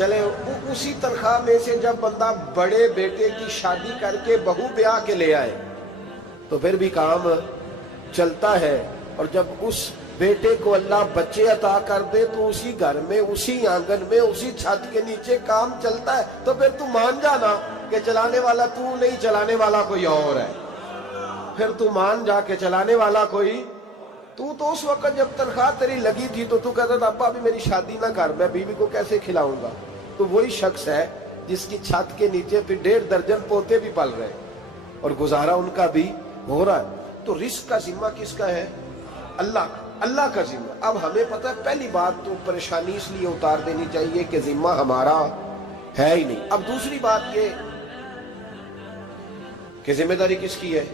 چلے اسی تنخواہ میں سے جب بندہ بڑے بیٹے کی شادی کر کے بہو بیاہ کے لے آئے تو پھر بھی کام چلتا ہے، اور جب اس بیٹے کو اللہ بچے عطا کر دے تو اسی گھر میں، اسی آنگن میں، اسی چھت کے نیچے کام چلتا ہے، تو پھر تو مان جانا کہ چلانے والا تو نہیں، چلانے والا کوئی اور ہے۔ پھر تو مان جا کے چلانے والا کوئی تو اس وقت جب تنخواہ تیری لگی تھی تو کہتا تھا ابا ابھی میری شادی نہ کر، میں بیوی کو کیسے کھلاؤں گا؟ تو وہی شخص ہے جس کی چھت کے نیچے پھر 1.5 درجن پوتے بھی پل رہے اور گزارا ان کا بھی ہو رہا ہے۔ تو رزق کا ذمہ کس کا ہے؟ اللہ کا ذمہ۔ اب ہمیں پتہ ہے پہلی بات تو پریشانی اس لیے اتار دینی چاہیے کہ ذمہ ہمارا ہے ہی نہیں۔ اب دوسری بات یہ کہ ذمہ داری کس کی ہے؟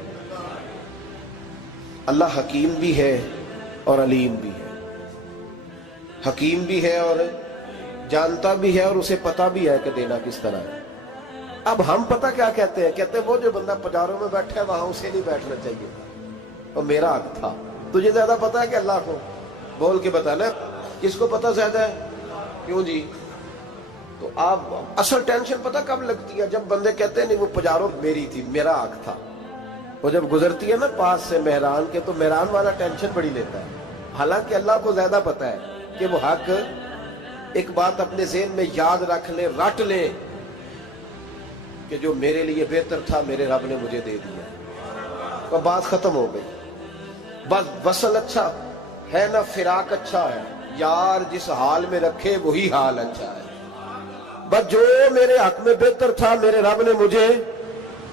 اللہ حکیم بھی ہے اور علیم بھی ہے، حکیم بھی ہے اور جانتا بھی ہے، اور اسے پتہ بھی ہے کہ دینا کس طرح ہے۔ اب ہم پتہ کیا کہتے ہیں؟ کہتے ہیں وہ جو بندہ پجاروں میں بیٹھا ہے وہاں اسے نہیں بیٹھنا چاہیے اور میرا حق تھا۔ تجھے زیادہ پتہ ہے کہ اللہ کو؟ بول کے بتانا کس کو پتہ زیادہ ہے؟ کیوں جی؟ تو آپ اصل ٹینشن پتہ کب لگتی ہے؟ جب بندے کہتے ہیں نہیں وہ پجاروں میری تھی، میرا حق تھا۔ وہ جب گزرتی ہے نا پاس سے مہران کے تو مہران والا ٹینشن بڑی لیتا ہے، حالانکہ اللہ کو زیادہ پتہ ہے کہ وہ حق۔ ایک بات اپنے ذہن میں یاد رکھ لیں، رٹ لیں کہ جو میرے لیے بہتر تھا میرے رب نے مجھے دے دیا، تو بات ختم ہو گئی۔ بس وصل اچھا ہے نہ فراق اچھا ہے، یار جس حال میں رکھے وہی حال اچھا ہے۔ بس جو میرے حق میں بہتر تھا میرے رب نے مجھے،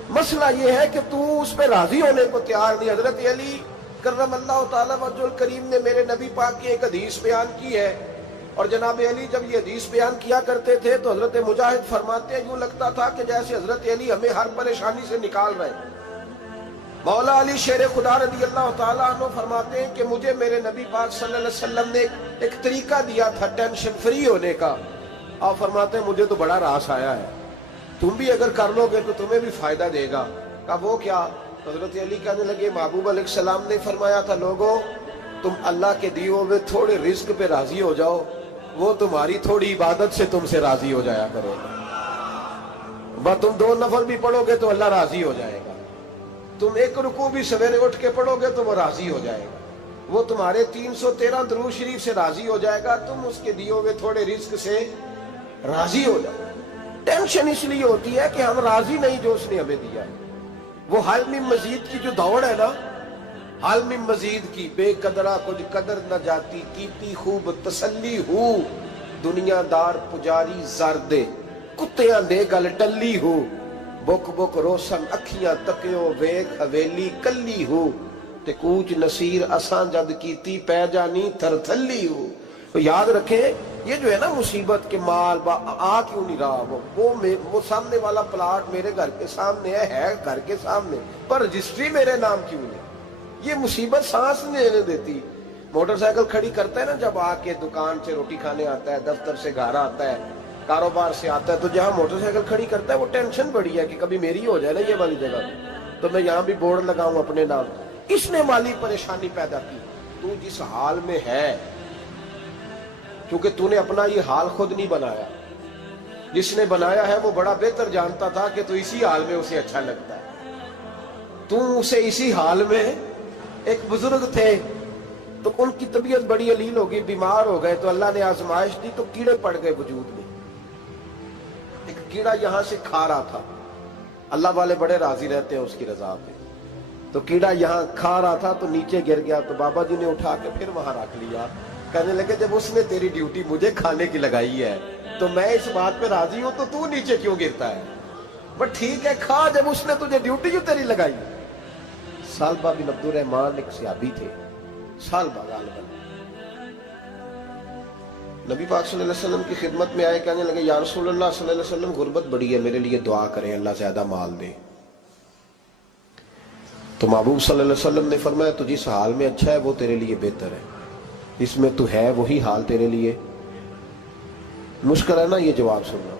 مسئلہ یہ ہے کہ تو اس پہ راضی ہونے کو تیار نہیں۔ حضرت علی کرم اللہ تعالیٰ وجہ الکریم نے میرے نبی پاک کی ایک حدیث بیان کی ہے، اور جناب علی جب یہ حدیث بیان کیا کرتے تھے تو حضرت مجاہد فرماتے ہیں یوں لگتا تھا کہ جیسے حضرت علی ہمیں ہر پریشانی سے نکال رہے ہیں۔ مولا علی شیر خدا رضی اللہ تعالیٰ عنہ فرماتے ہیں کہ مجھے میرے نبی پاک صلی اللہ علیہ وسلم نے ایک طریقہ دیا تھا ٹینشن فری ہونے کا۔ آپ فرماتے ہیں مجھے تو بڑا راس آیا ہے، تم بھی اگر کر لو گے تو تمہیں بھی فائدہ دے گا۔ کہا وہ کیا؟ حضرت علی کہنے لگے محبوب علیہ السلام نے فرمایا تھا لوگوں تم اللہ کے دیے ہوئے تھوڑے رزق پہ راضی ہو جاؤ، وہ تمہاری تھوڑی عبادت سے تم سے راضی ہو جایا کرو گا۔ بس تم 2 نفل بھی پڑھو گے تو اللہ راضی ہو جائے گا، تم 1 رکوع بھی سویرے اٹھ کے پڑھو گے تو وہ راضی ہو جائے گا، وہ تمہارے 313 درود شریف سے راضی ہو جائے گا، تم اس کے دیے ہوئے تھوڑے رزق سے راضی ہو جاؤ۔ ٹینشن اس لیے ہوتی ہے کہ ہم راضی نہیں جو اس نے ہمیں دیا ہے۔ وہ حال میں مزید کی جو دوڑ ہے نا، حال میں مزید کی، بے قدرہ کچھ قدر نہ جاتی، کیتی خوب تسلی ہو، دنیا دار پجاری زردے، کتیاں دے گل ٹلی ہو، بک بک روشن اکھیاں تکیو ویک حویلی کلی ہو، تے کوچ نصیر اساں جد کیتی پہ جانی تھر تھلی ہو۔ تو یاد رکھیں یہ جو ہے نا مصیبت کے مال آ کیوں نہیں رہا، وہ سامنے والا پلاٹ میرے گھر کے سامنے ہے گھر کے سامنے، پر رجسٹری میرے نام کیوں نہیں؟ یہ مصیبت سانس نہیں لینے دیتی۔ موٹر سائیکل کھڑی کرتا ہے نا جب آ کے دکان سے روٹی کھانے آتا ہے، دفتر سے گھر آتا ہے، کاروبار سے آتا ہے، تو جہاں موٹر سائیکل کھڑی کرتا ہے وہ ٹینشن بڑی ہے کہ کبھی میری ہو جائے نا یہ والی جگہ، تو میں یہاں بھی بورڈ لگاؤں اپنے نام۔ اس نے مالی پریشانی پیدا کی۔ تو جس حال میں ہے، کیونکہ تو نے اپنا یہ حال خود نہیں بنایا، جس نے بنایا ہے وہ بڑا بہتر جانتا تھا کہ تو اسی حال میں اسے اچھا لگتا ہے۔ تو اسے اسی حال میں، ایک بزرگ تھے تو ان کی طبیعت بڑی علیل ہو گئی، بیمار ہو گئے، تو اللہ نے آزمائش دی تو کیڑے پڑ گئے وجود میں۔ ایک کیڑا یہاں سے کھا رہا تھا، اللہ والے بڑے راضی رہتے ہیں اس کی رضا پہ، تو کیڑا یہاں کھا رہا تھا تو نیچے گر گیا، تو بابا جی نے اٹھا کے پھر وہاں رکھ لیا، کہنے لگے جب اس نے تیری ڈیوٹی مجھے کھانے کی لگائی ہے تو میں اس بات پہ راضی ہوں، تو نیچے کیوں گرتا ہے؟ بس ٹھیک ہے کھا، جب اس نے تجھے ڈیوٹی جو تیری لگائی۔ سالبہ بن عبد الرحمن ایک صحابی تھے، سالبہ غالباً، نبی پاک صلی اللہ علیہ وسلم کی خدمت میں آئے، کہنے لگے یا رسول اللہ صلی اللہ علیہ وسلم غربت بڑی ہے، میرے لیے دعا کریں اللہ زیادہ مال دے۔ تو محبوب صلی اللہ علیہ وسلم نے فرمایا تو جس حال میں اچھا ہے وہ تیرے لیے بہتر ہے، اس میں تو ہے وہی حال تیرے لیے۔ مشکل ہے نا یہ جواب سننا۔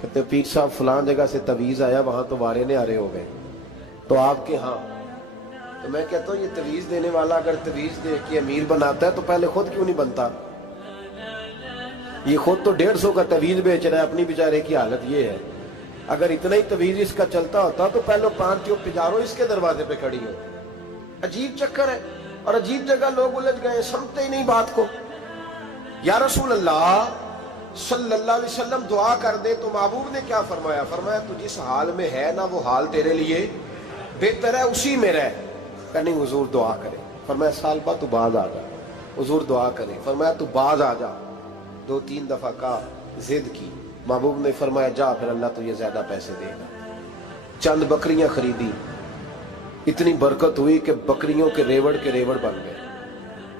کہتے پیر صاحب فلان جگہ سے تویز آیا، وہاں تو وارے نے آرے ہو گئے، تو آپ کے ہاں، تو میں کہتا ہوں یہ تویز دینے والا اگر تویز دے کے امیر بناتا ہے تو پہلے خود کیوں نہیں بنتا؟ یہ خود تو 150 کا تویز بیچ رہا ہے، اپنی بیچارے کی حالت یہ ہے۔ اگر اتنا ہی تویز اس کا چلتا ہوتا تو پہلے 5 جو پجارو اس کے دروازے پہ کھڑی ہو۔ عجیب چکر ہے اور عجیب جگہ لوگ الجھ گئے، سمجھتے ہی نہیں بات کو۔ یا رسول اللہ صلی اللہ علیہ وسلم دعا کر دے تو محبوب نے کیا فرمایا؟ فرمایا تو جس حال میں ہے نا وہ حال تیرے لیے بہتر ہے، اسی میں رہ۔ کہ نہیں حضور دعا کرے۔ فرمایا سال بعد تو باز آ جا۔ حضور دعا کرے۔ فرمایا تو باز آ جا۔ 2-3 دفعہ کا ضد کی، محبوب نے فرمایا جا پھر اللہ تجھے زیادہ پیسے دے گا۔ چند بکریاں خریدی، اتنی برکت ہوئی کہ بکریوں کے ریوڑ بن گئے۔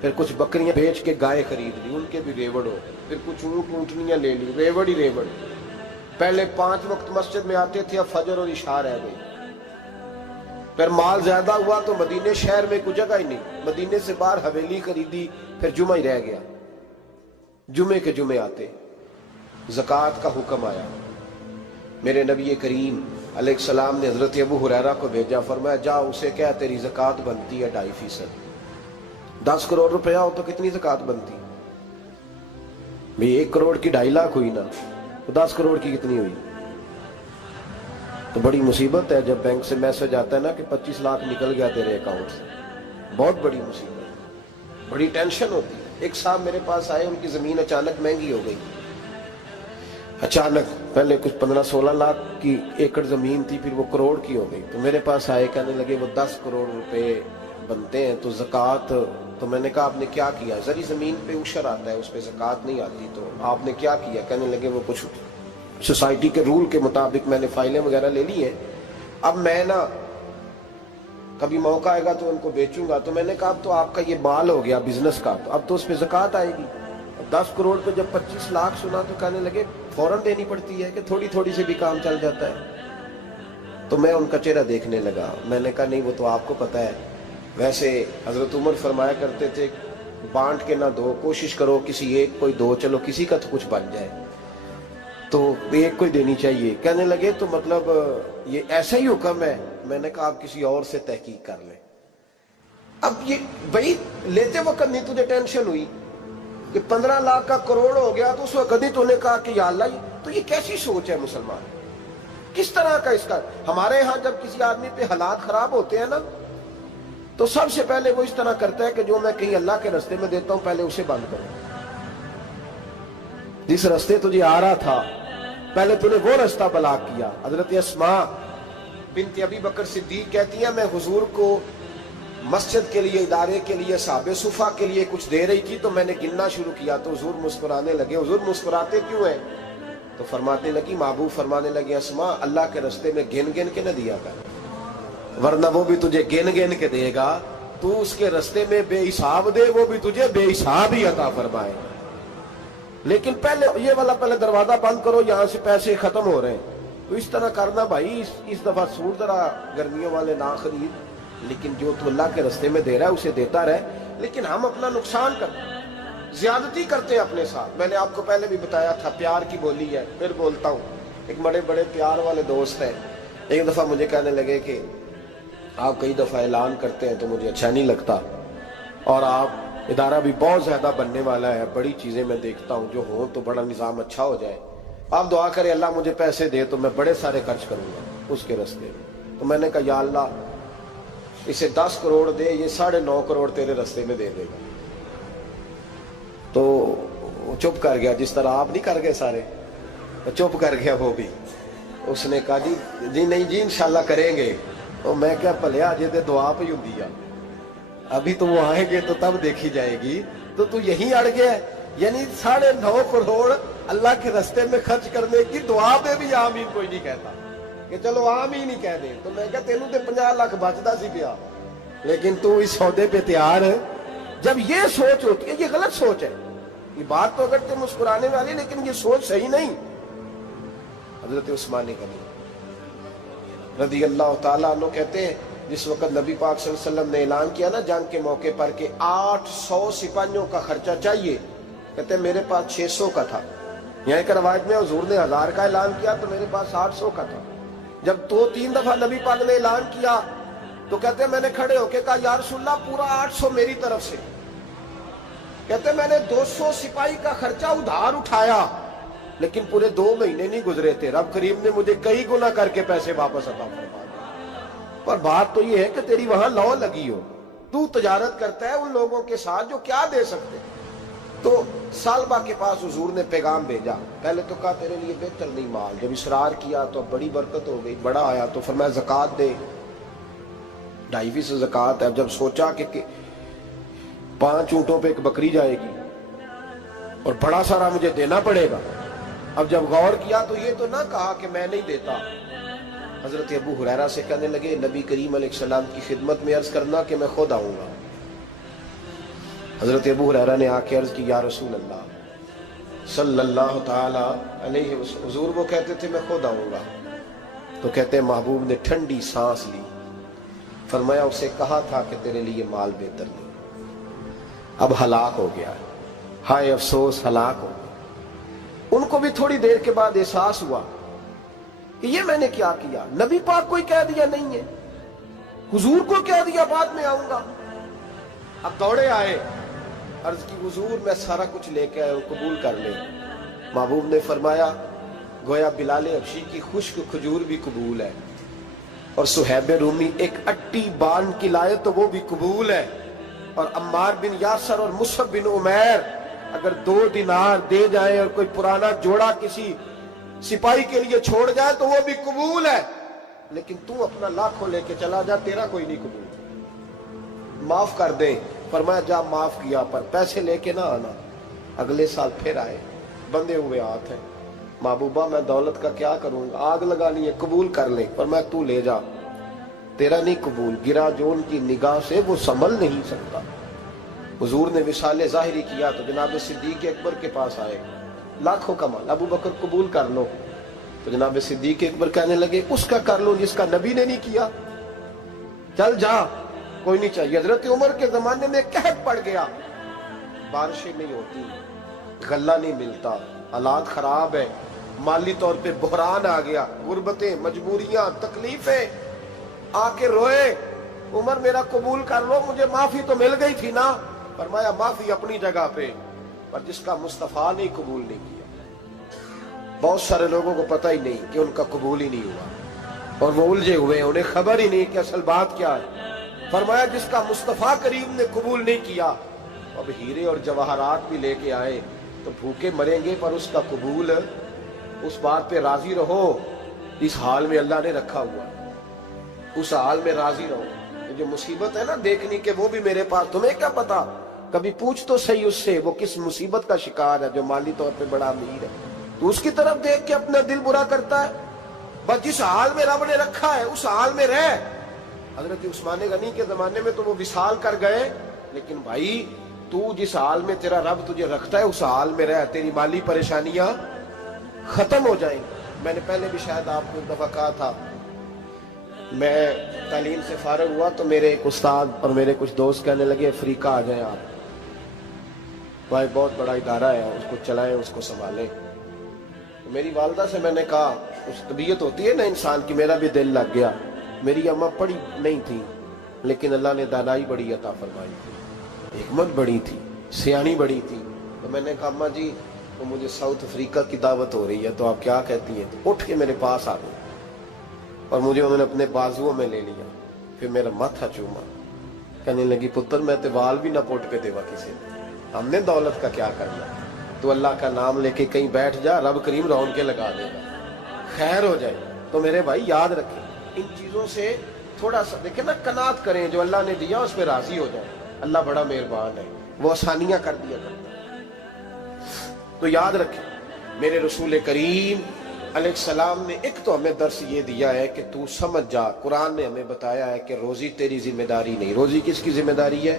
پھر کچھ بکریاں بیچ کے گائے خرید لی، ان کے بھی ریوڑ ہو۔ پھر کچھ اونٹ اونٹنیاں لے لی، ریوڑ ہی ریوڑ۔ پہلے 5 وقت مسجد میں آتے تھے، اب فجر اور عشاء رہ گئی۔ پھر مال زیادہ ہوا تو مدینے شہر میں کوئی جگہ ہی نہیں، مدینے سے باہر حویلی خریدی، پھر جمعہ ہی رہ گیا۔ جمعے کے جمعے آتے، زکوٰۃ کا حکم آیا۔ میرے نبی کریم علیہ السلام نے حضرت ابو ہریرہ کو بھیجا، فرمایا جا اسے کہہ تیری زکوٰۃ بنتی ہے 2.5%۔ 10 کروڑ روپیہ ہو تو کتنی زکوٰۃ بنتی؟ بھئی 1 کروڑ کی 2.5 لاکھ ہوئی نا، تو 10 کروڑ کی کتنی ہوئی؟ تو بڑی مصیبت ہے جب بینک سے میسج آتا ہے نا کہ 25 لاکھ نکل گیا تیرے اکاؤنٹ سے، بہت بڑی مصیبت، بڑی ٹینشن ہوتی ہے۔ ایک صاحب میرے پاس آئے، ان کی زمین اچانک مہنگی ہو گئی، اچانک پہلے کچھ 15-16 لاکھ کی ایکڑ زمین تھی، پھر وہ کروڑ کی ہو گئی۔ تو میرے پاس آئے، کہنے لگے وہ 10 کروڑ روپے بنتے ہیں تو زکوٰۃ، تو میں نے کہا آپ نے کیا کیا؟ زری زمین پہ عشر آتا ہے، اس پہ زکوٰۃ نہیں آتی، تو آپ نے کیا کیا؟ کہنے لگے وہ کچھ سوسائٹی کے رول کے مطابق میں نے فائلیں وغیرہ لے لی ہیں، اب میں نا کبھی موقع آئے گا تو ان کو بیچوں گا۔ تو میں نے کہا اب تو آپ کا یہ مال ہو گیا بزنس کا، تو اب تو اس پہ زکوٰۃ آئے گی۔ 10 کروڑ پہ جب 25 لاکھ سنا تو کہنے لگے فوراً دینی پڑتی ہے کہ تھوڑی تھوڑی سے بھی کام چل جاتا ہے؟ تو میں ان کا چہرہ دیکھنے لگا، میں نے کہا نہیں وہ تو آپ کو پتہ ہے، ویسے حضرت عمر فرمایا کرتے تھے بانٹ کے نہ دو، کوشش کرو کسی ایک کو ہی دو، چلو کسی کا تو کچھ بن جائے، تو ایک کو ہی دینی چاہیے۔ کہنے لگے تو مطلب یہ ایسا ہی حکم ہے؟ میں نے کہا آپ کسی اور سے تحقیق کر لیں۔ اب یہ بھائی لیتے وقت نہیں تجھے ٹینشن ہوئی کہ 15 لاکھ کا کروڑ ہو گیا، تو اس وقت کبھی تو نے کہا کہ یا اللہ، تو یہ کیسی سوچ ہے مسلمان؟ کس طرح کا اس کا؟ ہمارے ہاں جب کسی آدمی پہ حالات خراب ہوتے ہیں نا تو سب سے پہلے وہ اس طرح کرتا ہے کہ جو میں کہیں اللہ کے رستے میں دیتا ہوں پہلے اسے بند کروں۔ جس رستے تجھے آ رہا تھا پہلے تو نے وہ رستہ بلاک کیا۔ حضرت اسماء بنت ابی بکر صدیق کہتی ہیں میں حضور کو مسجد کے لیے، ادارے کے لیے، صحابہ صفہ کے لیے کچھ دے رہی تھی، تو میں نے گننا شروع کیا تو حضور مسکرانے لگے۔ حضور مسکراتے کیوں ہیں؟ تو فرمانے لگی، محبوب فرمانے لگے اسماء اللہ کے رستے میں گن گن کے نہ دیا کر، ورنہ وہ بھی تجھے گن گن کے دے گا، تو اس کے رستے میں بے حساب دے، وہ بھی تجھے بے حساب ہی عطا فرمائے۔ لیکن پہلے یہ والا پہلے دروازہ بند کرو، یہاں سے پیسے ختم ہو رہے ہیں، تو اس طرح کرنا بھائی۔ اس دفعہ سوٹ ذرا گرمیوں والے نہ خرید، لیکن جو تو اللہ کے رستے میں دے رہا ہے اسے دیتا رہے۔ لیکن ہم اپنا نقصان کرتے ہیں، زیادتی کرتے ہیں اپنے ساتھ۔ میں نے آپ کو پہلے بھی بتایا تھا پیار کی بولی ہے، پھر بولتا ہوں۔ ایک بڑے بڑے پیار والے دوست ہیں، ایک دفعہ مجھے کہنے لگے کہ آپ کئی دفعہ اعلان کرتے ہیں تو مجھے اچھا نہیں لگتا، اور آپ ادارہ بھی بہت زیادہ بننے والا ہے، بڑی چیزیں میں دیکھتا ہوں جو ہوں تو بڑا نظام اچھا ہو جائے، آپ دعا کریں اللہ مجھے پیسے دے تو میں بڑے سارے خرچ کروں گا اس کے رستے میں۔ تو میں نے کہا یا اللہ اسے 10 کروڑ دے، یہ 9.5 کروڑ تیرے رستے میں دے دے گا۔ تو چپ کر گیا، جس طرح آپ نہیں کر گئے سارے، چپ کر گیا وہ بھی۔ اس نے کہا جی نہیں جی انشاءاللہ کریں گے۔ تو میں کیا پلیا جی دعا پہ ہوں دیا، ابھی تو وہ آئیں گے تو تب دیکھی جائے گی، تو یہیں اڑ گیا ہے۔ یعنی 9.5 کروڑ اللہ کے رستے میں خرچ کرنے کی دعا پہ بھی آمین کوئی نہیں کہتا کہ چلو آمین ہی کہہ دیں۔ تو میں کہا تینوں تے 50 لاکھ بچتا سی پیا، لیکن تو اس سودے پہ تیار ہے۔ جب یہ سوچ ہوتی ہے، یہ غلط سوچ ہے، یہ بات تو اگر تے مسکرانے والی، لیکن یہ سوچ صحیح نہیں۔ حضرت عثمان غنی رضی اللہ تعالیٰ عنہ کہتے ہیں جس وقت نبی پاک صلی اللہ علیہ وسلم نے اعلان کیا نا جنگ کے موقع پر کہ 800 سپاہیوں کا خرچہ چاہیے، کہتے ہیں میرے پاس 600 کا تھا۔ یہاں ایک روایت میں حضور نے 1000 کا اعلان کیا تو میرے پاس 800 کا تھا۔ جب 2-3 دفعہ نبی پاک نے اعلان کیا تو کہتے ہیں میں نے کھڑے ہو کے کہا یا رسول اللہ پورا 800 میری طرف سے۔ کہتے میں نے 200 سپاہی کا خرچہ ادھار اٹھایا لیکن پورے 2 مہینے نہیں گزرے تھے، رب کریم نے مجھے کئی گنا کر کے پیسے واپس عطا فرما دیے۔ پر بات تو یہ ہے کہ تیری وہاں لو لگی ہو، تو تجارت کرتا ہے ان لوگوں کے ساتھ جو کیا دے سکتے۔ تو سالبہ کے پاس حضور نے پیغام بھیجا، پہلے تو کہا تیرے لیے بہتر نہیں مال، جب اصرار کیا تو بڑی برکت ہو گئی، بڑا آیا تو فرمایا زکوٰۃ دے، 2.5% زکوٰۃ ہے۔ جب سوچا کہ 5 اونٹوں پہ ایک بکری جائے گی اور بڑا سارا مجھے دینا پڑے گا، اب جب غور کیا تو یہ تو نہ کہا کہ میں نہیں دیتا۔ حضرت ابو ہریرہ سے کہنے لگے نبی کریم علیہ السلام کی خدمت میں عرض کرنا کہ میں خود آؤں گا۔ حضرت ابو ہریرہ نے آ کے عرض کی یا رسول اللہ صلی اللہ تعالی علیہ وسلم، حضور وہ کہتے تھے میں خود آؤں گا، تو کہتے ہیں محبوب نے ٹھنڈی سانس لی، فرمایا اسے کہا تھا کہ تیرے لیے مال بہتر نہیں، اب ہلاک ہو گیا، ہائے افسوس ہلاک ہو گیا۔ ان کو بھی تھوڑی دیر کے بعد احساس ہوا کہ یہ میں نے کیا کیا، نبی پاک کو ہی کہہ دیا نہیں ہے، حضور کو کہہ دیا بعد میں آؤں گا۔ اب دوڑے آئے، عرض کی حضور میں سارا کچھ لے کے آئے ہوں، قبول کر لیں۔ محبوب نے فرمایا گویا بلال حبشی کی خشک کھجور بھی قبول ہے، اور صہیب رومی ایک اٹی باندھ کی لائے تو وہ بھی قبول ہے، اور عمار بن یاسر اور مصعب بن عمیر اگر 2 دینار دے جائیں اور کوئی پرانا جوڑا کسی سپاہی کے لیے چھوڑ جائے تو وہ بھی قبول ہے، لیکن تو اپنا لاکھوں لے کے چلا جا، تیرا کوئی نہیں قبول، معاف کر دیں۔ فرمایا جا معاف کیا، پر پیسے لے کے نہ آنا۔ اگلے سال پھر آئے، بندے ہوئے ہاتھ ہیں، محبوبہ میں دولت کا کیا کروں گا، آگ لگانی ہے، قبول کر لیں۔ فرمایا تو لے جا، تیرا نہیں قبول، گرا جو ان کی نگاہ سے وہ سنبھل نہیں سکتا۔ حضور نے وصال ظاہری کیا تو جناب صدیق اکبر کے پاس آئے، لاکھوں کا مال، ابو بکر قبول کر لو، تو جناب صدیق اکبر کہنے لگے اس کا کر لو جس کا نبی نے نہیں کیا، چل جا کوئی نہیں چاہیے۔ حضرت عمر کے زمانے میں قحط پڑ گیا، بارشیں نہیں ہوتی، غلہ نہیں ملتا، حالات خراب ہے، مالی طور پہ بحران آ گیا، غربتیں، مجبوریاں، تکلیفیں، آ کے روئے، عمر میرا قبول کر لو، مجھے معافی تو مل گئی تھی نا۔ فرمایا معافی اپنی جگہ پہ، پر جس کا مصطفیٰ نے قبول نہیں کیا۔ بہت سارے لوگوں کو پتہ ہی نہیں کہ ان کا قبول ہی نہیں ہوا، اور وہ الجھے ہوئے، انہیں خبر ہی نہیں کہ اصل بات کیا ہے۔ فرمایا جس کا مصطفیٰ کریم نے قبول نہیں کیا، اب ہیرے اور جواہرات بھی لے کے آئے تو بھوکے مریں گے، پر اس کا قبول، اس بات پہ راضی رہو، اس حال میں اللہ نے رکھا ہوا، اس حال میں راضی رہو۔ یہ جو مصیبت ہے نا دیکھنی کہ وہ بھی میرے پاس، تمہیں کیا پتا، کبھی پوچھ تو صحیح اس سے وہ کس مصیبت کا شکار ہے، جو مالی طور پہ بڑا امیر ہے، تو اس کی طرف دیکھ کے اپنا دل برا کرتا ہے۔ بس جس حال میں رب نے رکھا ہے اس حال میں رہ۔ حضرت عثمان غنی کے زمانے میں تو وہ وصال کر گئے، لیکن بھائی تو جس حال میں تیرا رب تجھے رکھتا ہے اس حال میں رہ، تیری مالی پریشانیاں ختم ہو جائیں۔ میں نے پہلے بھی شاید آپ کو ایک دفعہ کہا تھا، میں تعلیم سے فارغ ہوا تو میرے ایک استاد اور میرے کچھ دوست کہنے لگے افریقہ آ جائیں آپ، بھائی بہت بڑا ادارہ ہے، اس کو چلائیں، اس کو سنبھالیں۔ میری والدہ سے میں نے کہا، اس طبیعت ہوتی ہے نا انسان کی، میرا بھی دل لگ گیا۔ میری اماں پڑھی نہیں تھی لیکن اللہ نے دانائی بڑی عطا فرمائی تھی، حکمت بڑی تھی، سیانی بڑی تھی۔ تو میں نے کہا اماں جی وہ مجھے ساؤتھ افریقہ کی دعوت ہو رہی ہے تو آپ کیا کہتی ہیں؟ تو اٹھ کے میرے پاس آ گئی اور مجھے انہوں نے اپنے بازوؤں میں لے لیا، پھر میرا ماتھا چوما، کہنے لگی پتر میں تے وال بھی نہ پوٹ کے دیوا کسی نے، ہم نے دولت کا کیا کرنا، تو اللہ کا نام لے کے کہیں بیٹھ جا، رب کریم رون کے لگا دے گا، خیر ہو جائے۔ تو میرے بھائی یاد رکھیں ان چیزوں سے تھوڑا سا دیکھیں نا، قناعت کریں، جو اللہ نے دیا اس پہ راضی ہو جائے، اللہ بڑا مہربان ہے، وہ آسانیاں کر دیا کرتا ہے۔ تو یاد رکھیں میرے رسول کریم علیہ السلام نے ایک تو ہمیں درس یہ دیا ہے کہ تو سمجھ جا، قرآن نے ہمیں بتایا ہے کہ روزی تیری ذمہ داری نہیں، روزی کس کی ذمہ داری ہے؟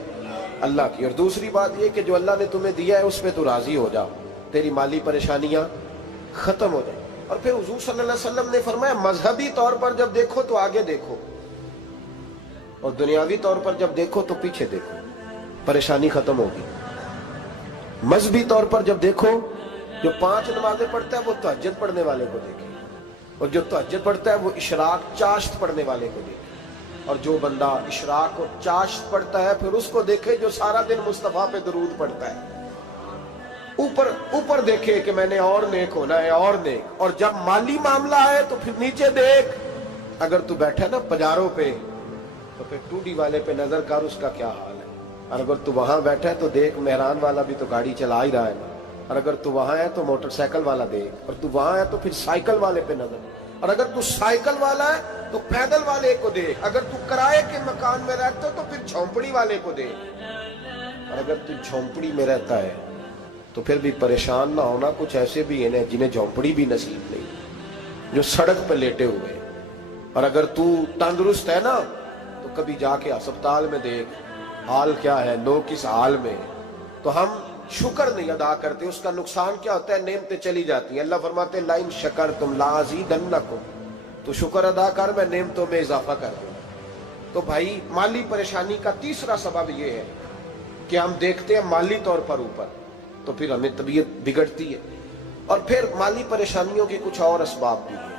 اللہ کی۔ اور دوسری بات یہ کہ جو اللہ نے تمہیں دیا ہے اس پہ تو راضی ہو جا، تیری مالی پریشانیاں ختم ہو جائیں۔ اور پھر حضور صلی اللہ علیہ وسلم نے فرمایا مذہبی طور پر جب دیکھو تو آگے دیکھو، اور دنیاوی طور پر جب دیکھو تو پیچھے دیکھو، پریشانی ختم ہوگی۔ مذہبی طور پر جب دیکھو، جو 5 نمازیں پڑھتا ہے وہ تہجد پڑھنے والے کو دیکھے، اور جو تہجد پڑھتا ہے وہ اشراق چاشت پڑھنے والے کو دیکھے، اور جو بندہ اشراق اور چاشت پڑھتا ہے پھر اس کو دیکھے جو سارا دن مصطفیٰ پہ درود پڑھتا ہے۔ اوپر اوپر دیکھے کہ میں نے اور نیک ہونا ہے اور نیک، اور جب مالی معاملہ ہے تو پھر نیچے دیکھ. اگر تو بیٹھا نا پجاروں پہ تو پھر ٹوڈی والے پہ نظر کر، اس کا کیا حال ہے. اور اگر تو وہاں بیٹھا ہے تو دیکھ مہران والا بھی تو گاڑی چلا ہی رہا ہے نا. اور اگر تو وہاں ہے تو موٹر سائیکل والا دیکھ، اور تو وہاں ہے تو پھر سائیکل والے پہ نظر. اور اگر تو سائیکل والا ہے تو پیدل والے کو دیکھ. اگر تو کرائے کے مکان میں رہتا تو پھر جھونپڑی والے کو دیکھ. اور اگر تو جھونپڑی میں رہتا ہے تو پھر بھی پریشان نہ ہونا. کچھ ایسے بھی ہیں جنہیں جھونپڑی بھی نصیب نہیں، جو سڑک پہ لیٹے ہوئے. اور اگر تو تندرست ہے نا تو کبھی جا کے ہسپتال میں دیکھ حال کیا ہے، لوگ کس حال میں. تو ہم شکر نہیں ادا کرتے، اس کا نقصان کیا ہوتا ہے، نعمتیں چلی جاتی ہیں. اللہ فرماتے ہیں لئن شکرتم لازیدنکم، تو شکر ادا کر، میں نعمتوں میں اضافہ کر دوں. تو بھائی مالی پریشانی کا تیسرا سبب یہ ہے کہ ہم دیکھتے ہیں مالی طور پر اوپر، تو پھر ہمیں طبیعت بگڑتی ہے. اور پھر مالی پریشانیوں کے کچھ اور اسباب بھی ہیں.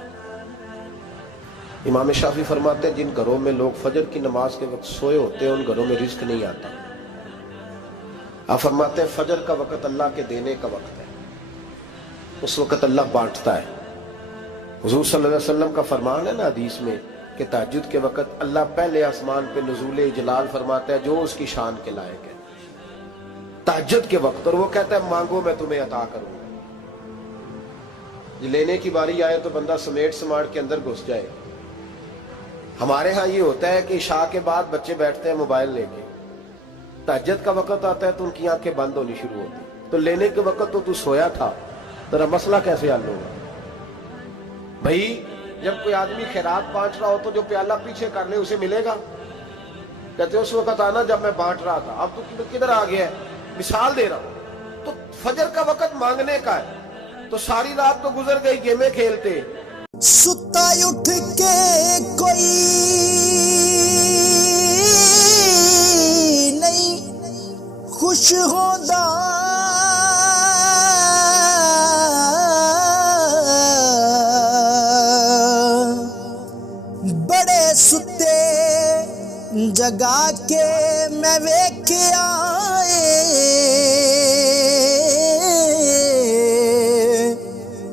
امام شافعی فرماتے ہیں جن گھروں میں لوگ فجر کی نماز کے وقت سوئے ہوتے ہیں ان گھروں میں رزق نہیں آتا. آپ فرماتے ہیں فجر کا وقت اللہ کے دینے کا وقت ہے، اس وقت اللہ بانٹتا ہے. حضور صلی اللہ علیہ وسلم کا فرمان ہے نا حدیث میں کہ تہجد کے وقت اللہ پہلے آسمان پہ نزول جلال فرماتا ہے جو اس کی شان کے لائق ہے تہجد کے وقت، اور وہ کہتا ہے مانگو میں تمہیں عطا کروں گا. لینے کی باری آئے تو بندہ سمیٹ سماٹ کے اندر گھس جائے. ہمارے ہاں یہ ہوتا ہے کہ عشاء کے بعد بچے بیٹھتے ہیں موبائل لے کے، تہجد کا وقت آتا ہے تو ان کی آنکھیں بند ہونی شروع ہوتی. تو لینے کے وقت تو سویا تھا، تیرا مسئلہ کیسے حل ہوگا بھائی؟ جب کوئی آدمی خیرات بانٹ رہا ہو تو جو پیالہ پیچھے کر لے اسے ملے گا؟ کہتے اس وقت آنا جب میں بانٹ رہا تھا، اب تو کدھر آ گیا ہے؟ مثال دے رہا ہوں. تو فجر کا وقت مانگنے کا ہے، تو ساری رات تو گزر گئی گیمیں کھیلتے. ستا اٹھ کے کوئی نہیں خوش ہوندا، بڑے ستے جگا کے میں ویکھیا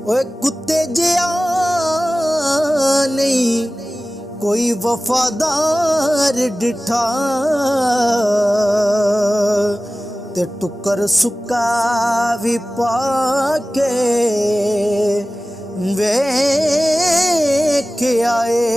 اوے کتے جیا نہیں کوئی وفادار ڈٹھا، تے ٹکر سکا بھی پا کے ویکھ آئے.